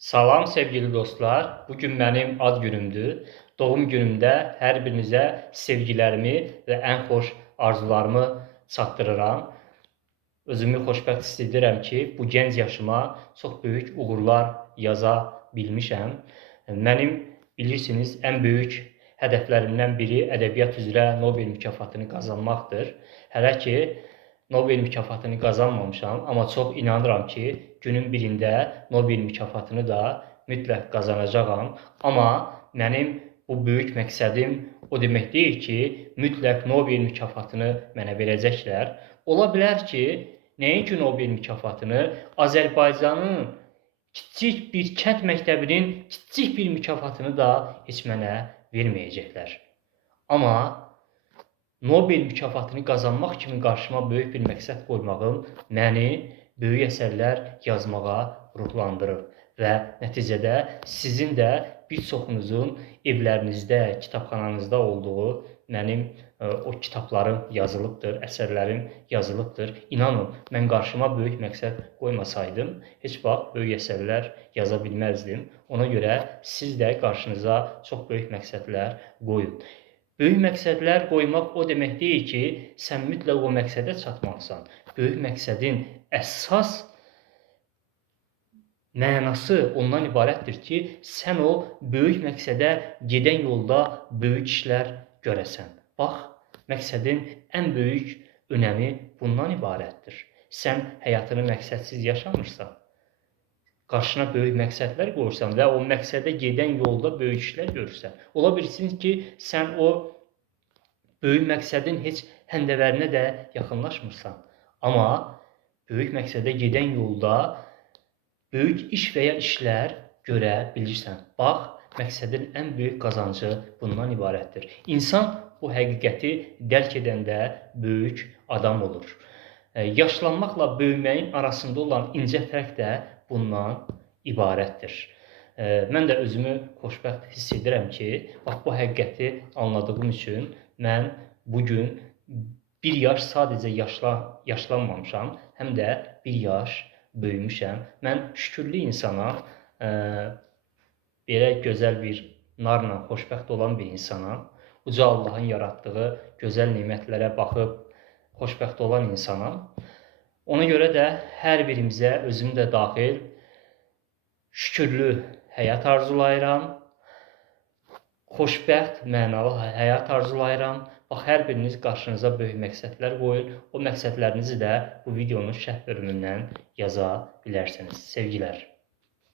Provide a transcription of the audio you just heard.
Salam sevgili dostlar. Bugün benim ad günümdür. Doğum günümdə hər birinizə sevgilərimi və ən xoş arzularımı çatdırıram. Özümü xoşbəxt hiss edirəm ki, bu gənc yaşıma çox böyük uğurlar yaza bilmişəm. Mənim bilirsiniz, ən böyük hədəflərimdən biri ədəbiyyat üzrə Nobel mükafatını qazanmaqdır. Hələ ki, Nobel mükafatını qazanmamışam, amma çox inanıram ki, günün birində Nobel mükafatını da mütləq qazanacağam. Amma mənim bu böyük məqsədim o demək deyil ki, mütləq Nobel mükafatını mənə verəcəklər. Ola bilər ki, nəinki Nobel mükafatını, Azərbaycanın kiçik bir kənd məktəbinin kiçik bir mükafatını da heç mənə verməyəcəklər. Amma Nobel mükafatını qazanmaq kimi qarşıma böyük bir məqsəd qoymağım məni böyük əsərlər yazmağa ruhlandırır və nəticədə sizin də bir çoxunuzun evlərinizdə, kitabxananızda olduğu mənim o kitablarım yazılıbdır, əsərlərim yazılıbdır. İnanın, mən qarşıma böyük məqsəd qoymasaydım, heç vaxt böyük əsərlər yaza bilməzdim. Ona görə siz də qarşınıza çox böyük məqsədlər qoyun. Böyük məqsədlər qoymaq o demək deyil ki, sən mütləq o məqsədə çatmalısan. Böyük məqsədin əsas mənası ondan ibarətdir ki, sən o böyük məqsədə gedən yolda böyük işlər görəsən. Bax, məqsədin ən böyük önəmi bundan ibarətdir. Sən həyatını məqsədsiz yaşamırsan. Qarşına böyük məqsədlər qoyursan və o məqsədə gedən yolda böyük işlər görürsən. Ola bilsin ki, sən o böyük məqsədin heç həndəvərinə də yaxınlaşmırsan. Amma böyük məqsədə gedən yolda böyük iş və ya işlər görə bilirsən. Bax, məqsədin ən böyük qazancı bundan ibarətdir. İnsan bu həqiqəti dərk edəndə böyük adam olur. Yaşlanmaqla böyüməyin arasında olan incə fərq də bundan ibarətdir. Mən də özümü xoşbəxt hiss edirəm ki, bax bu həqiqəti anladığım üçün mən bugün bir yaş sadəcə yaşlanmamışam, həm də bir yaş böyümüşəm. Mən şükürlü insanam, belə gözəl bir narla xoşbəxt olan bir insanam. Uca Allahın yaratdığı gözəl nemətlərə baxıb xoşbəxt olan insanam. Ona görə də hər birimizə, özüm də daxil, şükürlü həyat arzulayıram, xoşbəxt, mənalı həyat arzulayıram. Bax, hər biriniz qarşınıza böyük məqsədlər qoyun. O məqsədlərinizi də bu videonun şərh bölümündən yaza bilərsiniz. Sevgilər.